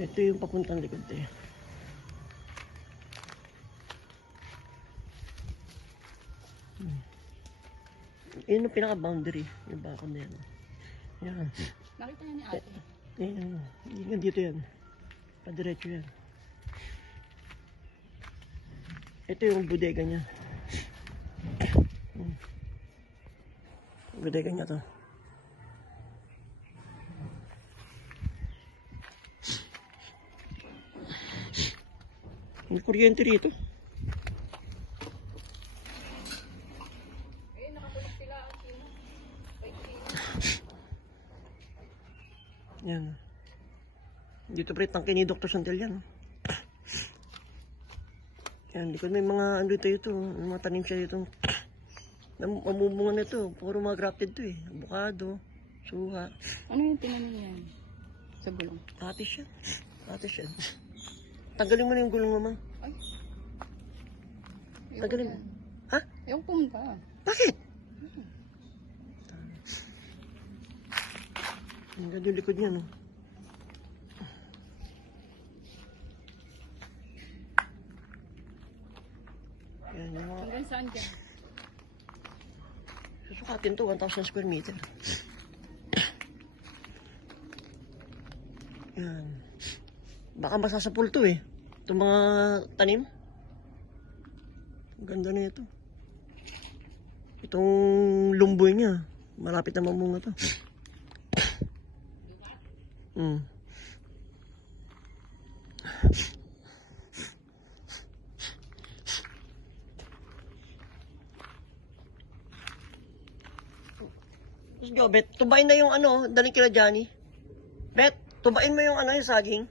Ito yung papuntang likod tayo. Yun yung pinaka-boundary. Yung bakod na yan. Yan. Nakita niya ni ate. Yan, dito yan. Padiretso yan. Ito yung bodega niya. Bodega niya to. May kuryente rito. Eh, nakakulak sila ang sino. Yan. Dito pre, tangke ni Dr. Santel yan. Yan, likod may mga ano dito. May mga tanim siya dito. Mamubungan na ito. Puro mga grafted to eh. Avocado, suha. Ano yung tinanim niya sa gulong? Ate siya. Ate siya. Tanggalin mo na yung gulong naman. Ay. Tanggalin mo. Ha? Yung pumunta. Bakit? Ang ganda yung likod niya, no? Yan, yung mga... Hanggang saan dyan? Susukatin to, 1,000 square meter. Yan. Baka masasapul to eh. Itong mga tanim. Ang ganda na ito. Itong lumboy niya. Malapit na mamunga to. Tapos Bet, tubain na yung ano, daling kila Johnny. Bet, tubain mo yung ano, yung saging.